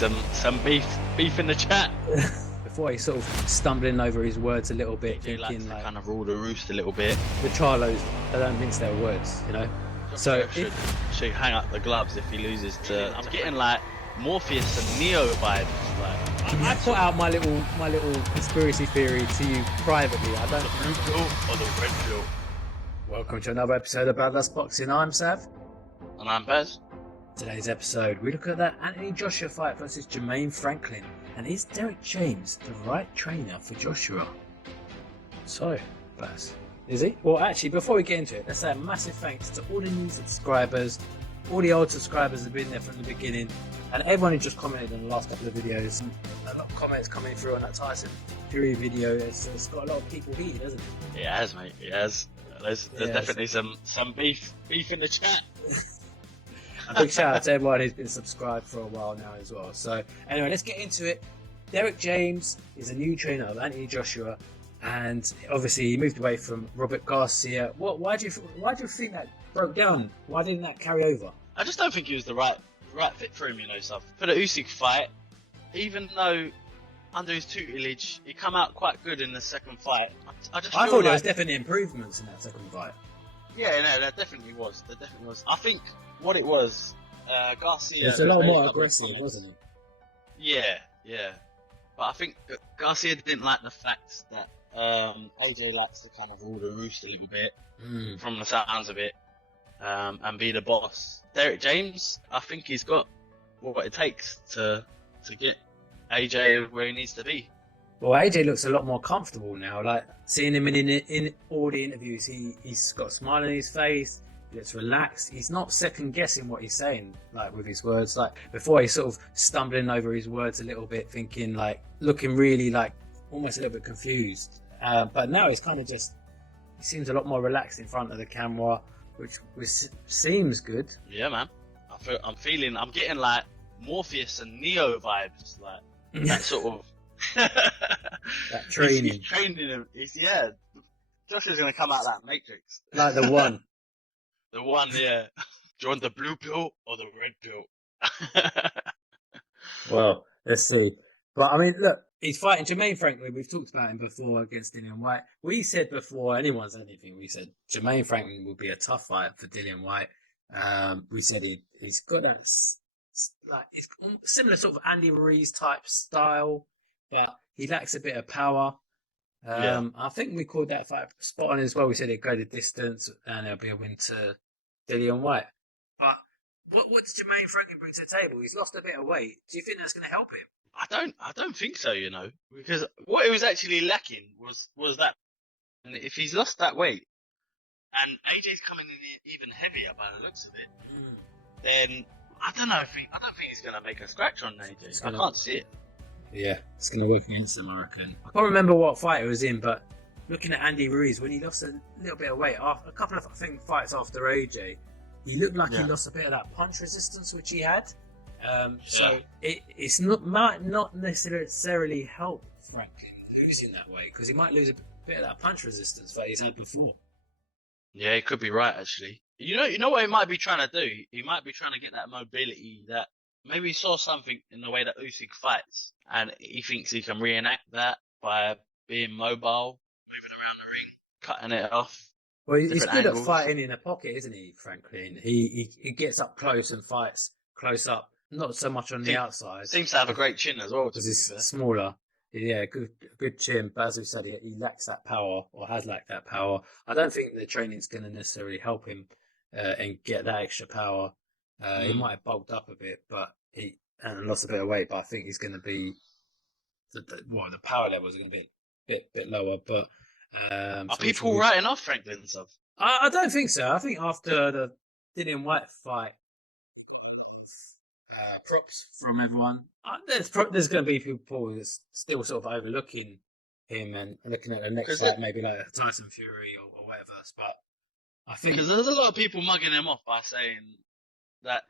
some beef in the chat. Before he's sort of stumbling over his words a little bit, He likes thinking to like kind of rule the roost a little bit. the Charlos, they don't mince their words, you know. So should hang up the gloves if he loses to. I'm getting like Morpheus and Neo vibes. Like I put out my little conspiracy theory to you privately. I don't. the blue pill or the red pill. Welcome to another episode of Bad Lust Boxing. I'm Sav. And I'm Baz. Today's episode, we look at that Anthony Joshua fight versus Jermaine Franklin. And is Derek James the right trainer for Joshua? So, Baz, is he? Well, actually, before we get into it, let's say a massive thanks to all the new subscribers. All the old subscribers have been there from the beginning. And everyone who just commented on the last couple of videos. A lot of comments coming through on that Tyson Fury video. It's got a lot of people heated, hasn't it? It has, mate. It has. There's definitely some beef in the chat. A big shout out to everyone who's been subscribed for a while now as well. So anyway, let's get into it. Derek James is a new trainer of Anthony Joshua, and obviously he moved away from Robert Garcia. Why do you think that broke down? Why didn't that carry over? I just don't think he was the right fit for him, you know, stuff. For the Usyk fight, even though under his tutelage, he come out quite good in the second fight. I thought there was definitely improvements in that second fight. Yeah, no, there definitely was. I think what it was, Garcia. It's a lot more aggressive, wasn't it? Yeah. But I think Garcia didn't like the fact that AJ likes to kind of rule the roost a little bit, from the sounds of it, and be the boss. Derek James, I think he's got what it takes to get AJ where he needs to be. Well, AJ looks a lot more comfortable now. Like seeing him in all the interviews, he's got a smile on his face. He looks relaxed. He's not second guessing what he's saying, like with his words. Like before, he's sort of stumbling over his words a little bit, thinking like looking really like almost a little bit confused. But now he's kind of he seems a lot more relaxed in front of the camera, which seems good. Yeah, man. I'm getting like Morpheus and Neo vibes, like that sort of. That training. He's training him. Josh is going to come out of that Matrix. Like the one. The one, yeah. Do you want the blue pill or the red pill? Well, let's see. But I mean, look, he's fighting Jermaine Franklin. We've talked about him before against Dillian Whyte. We said before anyone said anything, we said Jermaine Franklin will be a tough fight for Dillian Whyte. We said he's got that, like, it's similar sort of Andy Ruiz type style, but he lacks a bit of power. I think we called that fight spot on as well. We said it'd go the distance and it'll be a win to Dillian Whyte. But what does Jermaine Franklin bring to the table? He's lost a bit of weight. Do you think that's going to help him? I don't think so, you know, because what he was actually lacking was that, and if he's lost that weight, and AJ's coming in even heavier by the looks of it, then I don't think he's going to make a scratch on AJ. I can't see it. Yeah, it's going to work against him, I reckon. I can't remember what fight it was in, but looking at Andy Ruiz, when he lost a little bit of weight, a couple of fights after AJ, he looked like he lost a bit of that punch resistance which he had. So it's might not necessarily help Franklin losing that weight, because he might lose a bit of that punch resistance that he's had before. Yeah, he could be right, actually. You know what he might be trying to do? He might be trying to get that mobility that maybe he saw something in the way that Usyk fights, and he thinks he can reenact that by being mobile, moving around the ring, cutting it off. Well, he's good angles. at fighting in a pocket, isn't he, Franklin? He gets up close and fights close up, not so much on the outside. Seems to have a great chin as well, because he's smaller. Yeah, good chin. But as we said, he lacks that power, or has lacked that power. I don't think the training's going to necessarily help him and get that extra power. He might have bulked up a bit, and lost a bit of weight. But I think he's going to be the power levels are going to be a bit lower. But are people writing off Franklin and stuff? I don't think so. I think after the Dillian Whyte fight, props from everyone. There's going to be people that's still sort of overlooking him and looking at the next fight, maybe like a Tyson Fury or whatever. But I think because there's a lot of people mugging him off by saying that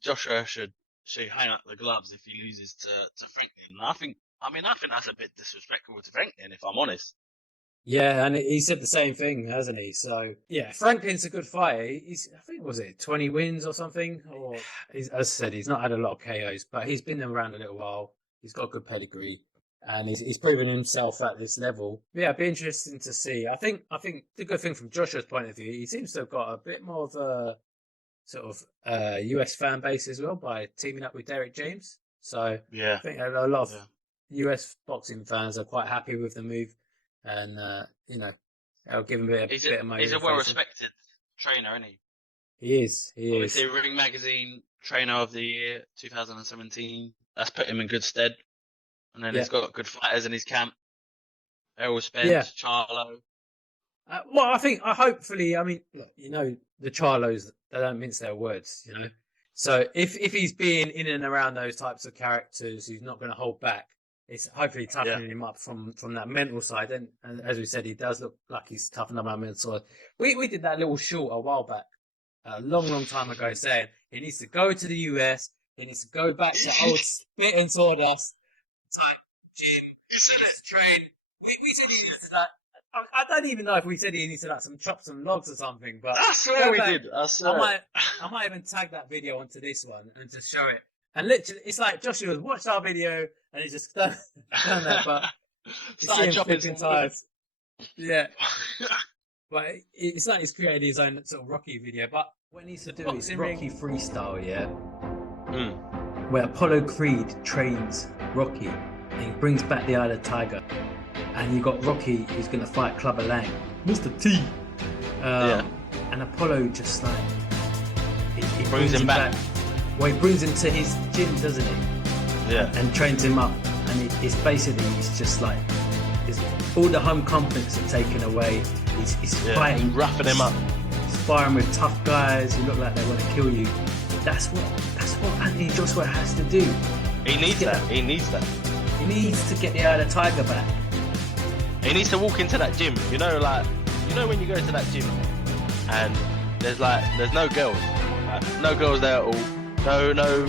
Joshua should hang up the gloves if he loses to Franklin. I think that's a bit disrespectful to Franklin, if I'm honest. Yeah, and he said the same thing, hasn't he? So yeah, Franklin's a good fighter. He's, I think, was it 20 wins or something? Or as I said, he's not had a lot of KOs, but he's been around a little while. He's got a good pedigree, and he's proven himself at this level. Yeah, it'd be interesting to see. I think the good thing from Joshua's point of view, he seems to have got a bit more of a sort of US fan base as well by teaming up with Derek James. So Yeah, I think a lot of US boxing fans are quite happy with the move. And, I'll give him a bit of motivation. He's a well-respected trainer, isn't he? He is. Obviously, Ring Magazine Trainer of the Year 2017. That's put him in good stead. And then he's got good fighters in his camp. Errol Spence, Charlo. Well, hopefully, look, the Charlos, they don't mince their words, So if he's being in and around those types of characters, he's not going to hold back. It's hopefully toughening him up from that mental side. And as we said, he does look like he's toughened up our mental side. We did that little short a while back, a long time ago, saying he needs to go to the US. He needs to go back to old spit and sawdust type gym, train. We said he needs to that. I don't even know if we said he needs to some chops and logs or something, but I swear we did. I might even tag that video onto this one and just show it. And literally, it's like Joshua's watched our video and he just done that, but started chopping some tires. Yeah. But it's like he's created his own sort of Rocky video. But what he needs to do is Rocky freestyle, where Apollo Creed trains Rocky and he brings back the Eye of the Tiger. And you got Rocky who's going to fight Clubber Lang, Mr. T. And Apollo just like he brings him back. Well, he brings him to his gym, doesn't he? Yeah. And trains him up. And it's just like all the home confidence are taken away. He's fighting, roughing him up, sparring with tough guys who look like they want to kill you. That's what Anthony Joshua has to do. He needs that. He needs that. He needs to get the Eye of the Tiger back. He needs to walk into that gym. When you go to that gym and there's no girls. No girls there at all. No,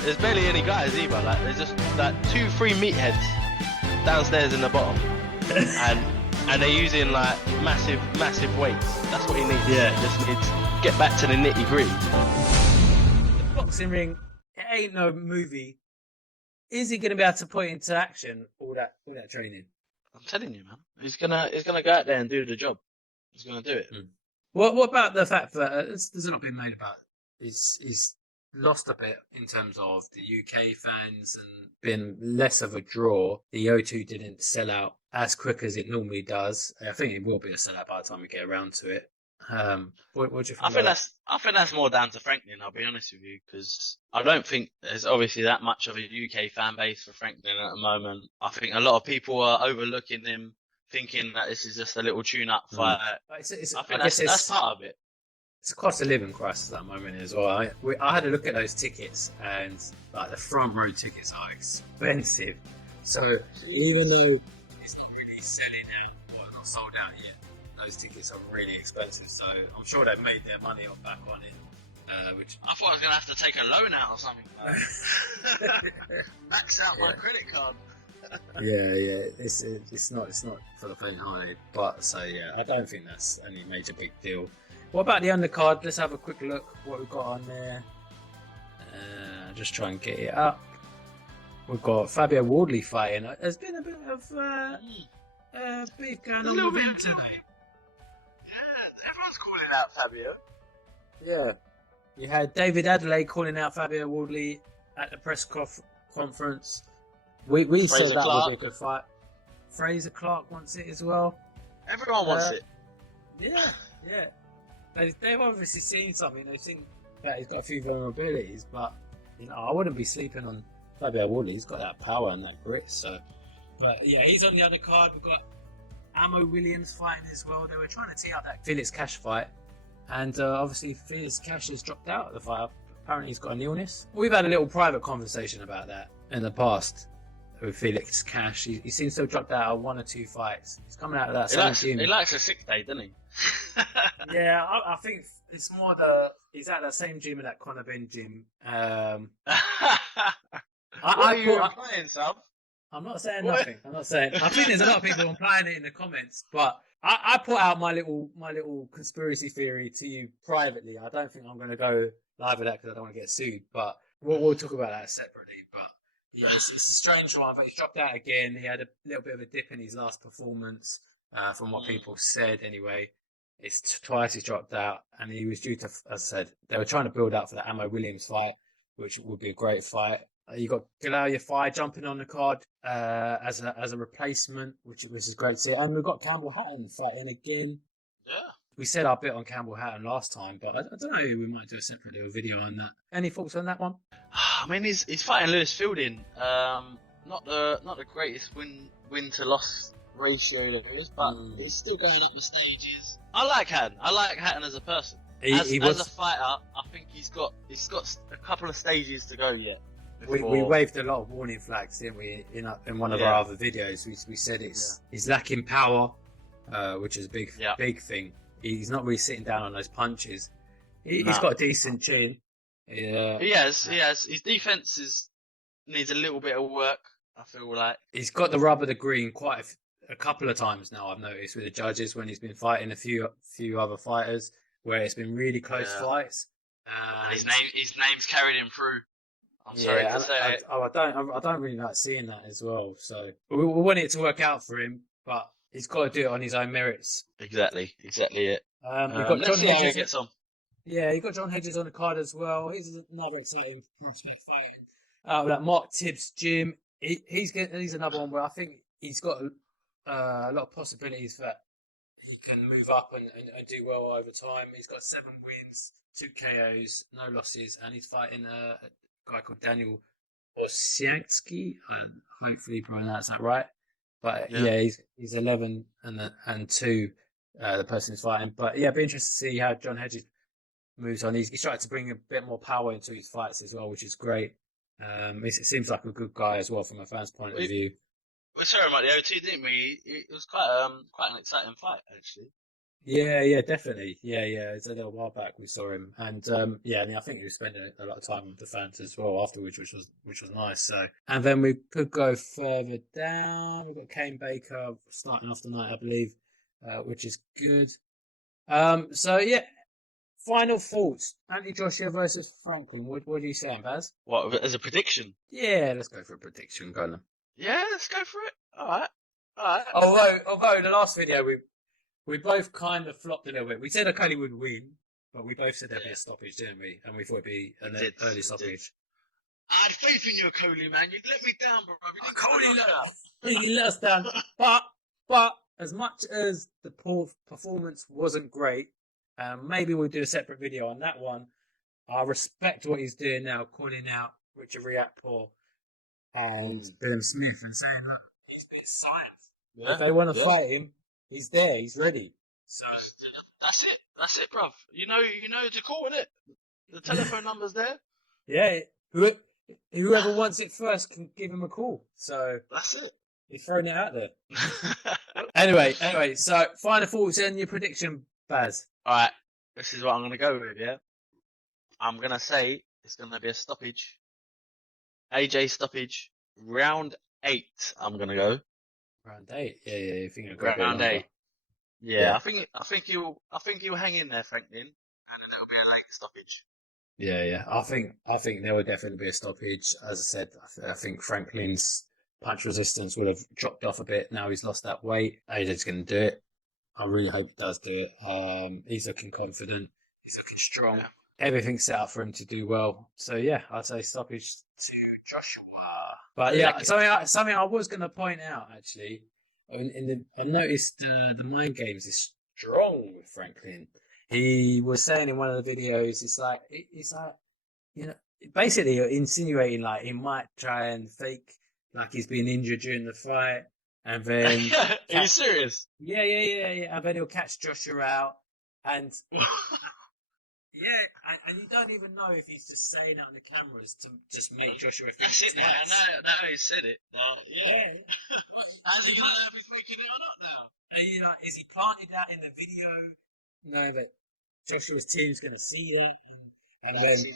there's barely any guys either. There's just 2-3 meatheads downstairs in the bottom, and they're using massive weights. That's what he needs. Yeah, he just needs to get back to the nitty gritty. The boxing ring, it ain't no movie. Is he going to be able to put into action all that training? I'm telling you, man. He's gonna go out there and do the job. He's gonna do it. What about the fact that there's not been made about it? He's lost a bit in terms of the UK fans and been less of a draw. The O2 didn't sell out as quick as it normally does. I think it will be a sellout by the time we get around to it. What do you think? I think that's more down to Franklin. I'll be honest with you, because I don't think there's obviously that much of a UK fan base for Franklin at the moment. I think a lot of people are overlooking him, thinking that this is just a little tune-up fight. I think that's part of it. It's a cost of living crisis at that moment as well. I had a look at those tickets, and the front row tickets are expensive. So even though it's not really selling out or not sold out yet, those tickets are really expensive. So I'm sure they've made their money back on it. Which I thought I was gonna have to take a loan out or something. Max out my credit card. Yeah. It's not for the faint-hearted. But I don't think that's any major big deal. What about the undercard? Let's have a quick look what we've got on there. Just try and get it up. We've got Fabio Wardley fighting. There's been a bit of beef going on with him today. Yeah, everyone's calling out Fabio. Yeah. You had David Adelaide calling out Fabio Wardley at the press conference. We said that would be a good fight. Fraser Clark wants it as well. Everyone wants it. Yeah. They've obviously seen something. They've seen that he's got a few vulnerabilities, but I wouldn't be sleeping on Fabio Wardley. He's got that power and that grit. So, but yeah, he's on the other card. We've got Amo Williams fighting as well. They were trying to tee up that Felix Cash fight, and obviously Felix Cash has dropped out of the fight. Apparently, he's got an illness. We've had a little private conversation about that in the past with Felix Cash. He seems to have dropped out of 1 or 2 fights. He's coming out of that same gym. He likes a sick day, doesn't he? Yeah, I think it's more he's at that same gym, at that Conor Ben gym. What are you implying, Sav? I'm not saying nothing. I'm not saying. I think there's a lot of people implying it in the comments, but I put out my little conspiracy theory to you privately. I don't think I'm going to go live with that because I don't want to get sued. But we'll talk about that separately. But yeah, it's a strange one. But he's dropped out again. He had a little bit of a dip in his last performance, from what people said. Anyway, it's twice he's dropped out, and he was due to, as I said, they were trying to build up for the Ammo Williams fight, which would be a great fight. You got Galal Yafai jumping on the card as a replacement, which was great to see. And we've got Campbell Hatton fighting again. Yeah. We said our bit on Campbell Hatton last time, but I don't know. We might do a separate little video on that. Any thoughts on that one? I mean, he's fighting Lewis Fielding. Not the greatest win to loss ratio there is, but he's still going up the stages. I like Hatton. I like Hatton as a person. As a fighter, I think he's got a couple of stages to go yet. We waved a lot of warning flags, didn't we? In one of our other videos, we said he's lacking power, which is a big thing. He's not really sitting down on those punches. He's got a decent chin. Yeah, he has. His defense needs a little bit of work. I feel like he's got the rub of the green quite a couple of times now. I've noticed with the judges when he's been fighting a few other fighters where it's been really close fights. And his name's carried him through. I'm sorry to say it. I don't really like seeing that as well. So we want it to work out for him, but he's got to do it on his own merits. Exactly it. We've got John Hedges. Gets on. Yeah, you've got John Hedges on the card as well. He's another exciting prospect fighting. Like Mark Tibbs' gym. He's another one where I think he's got a lot of possibilities that he can move up and do well over time. He's got 7 wins, 2 KOs, no losses, and he's fighting a guy called Daniel Osiecki. Hopefully pronounced that right. But yeah, he's 11 and 2. The person is fighting. But yeah, it'd be interesting to see how John Hedges moves on. He's tried to bring a bit more power into his fights as well, which is great. It seems like a good guy as well from a fan's point of view. We saw him at the OT, didn't we? It was quite an exciting fight, actually. Yeah, definitely. Yeah. It's a little while back we saw him, and I think he spent a lot of time with the fans as well afterwards, which was nice. So, and then we could go further down. We've got Kane Baker starting off the night, I believe, which is good. So yeah, final thoughts: Anthony Joshua versus Franklin. What are you saying, Baz? What, as a prediction? Yeah, let's go for a prediction. Go on. Yeah, let's go for it. All right. Although the last video we both kind of flopped a little bit. We said Okolie would win, but we both said there'd be a stoppage, didn't we? And we thought it'd be an early stoppage. I had faith in you, Okolie, man. You let me down, bro. Okolie let us down. But as much as the performance wasn't great, maybe we'll do a separate video on that one. I respect what he's doing now, calling out Richard Riakporhe and Bilham Smith and saying that he's been signed. Yeah, if they want to fight him, he's there. He's ready. So that's it, bruv. You know to call, innit? The telephone number's there. Yeah. Whoever wants it first can give him a call. So that's it. You're throwing it out there. Anyway. So final thoughts and your prediction, Baz. All right. This is what I'm gonna go with. Yeah. I'm gonna say it's gonna be a stoppage. AJ stoppage, round 8. I'm gonna go. Round 8, yeah. You think it'll go round 8? Yeah, I think he'll hang in there, Franklin, and then it'll be a late stoppage. Yeah. I think there will definitely be a stoppage. As I said, I think Franklin's punch resistance would have dropped off a bit. Now he's lost that weight. AJ's gonna do it. I really hope he does do it. He's looking confident. He's looking strong. Yeah. Everything's set up for him to do well. So yeah, I'd say stoppage to Joshua. But yeah, something I was going to point out actually. I noticed the mind games is strong with Franklin. He was saying in one of the videos, it's like basically insinuating like he might try and fake like he's been injured during the fight, and then are you serious? Yeah. And then he'll catch Joshua out and. Yeah, and you don't even know if he's just saying it on the cameras to just make Joshua think. That's it, man. I know he said it. Yeah. How's he going to be making it or not now? Is he planted that in the video? No, that Joshua's team's going to see that, and then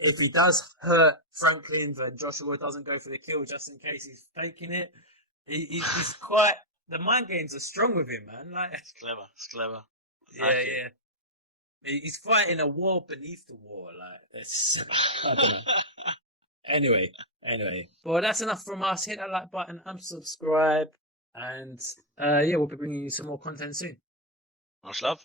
if he does hurt Franklin, then Joshua doesn't go for the kill just in case he's faking it. He's quite. The mind games are strong with him, man. Like It's clever. It's clever. yeah. He's fighting a war beneath the war. Like it's. I don't know. Anyway. Well, that's enough from us. Hit that like button and subscribe. And we'll be bringing you some more content soon. Much love.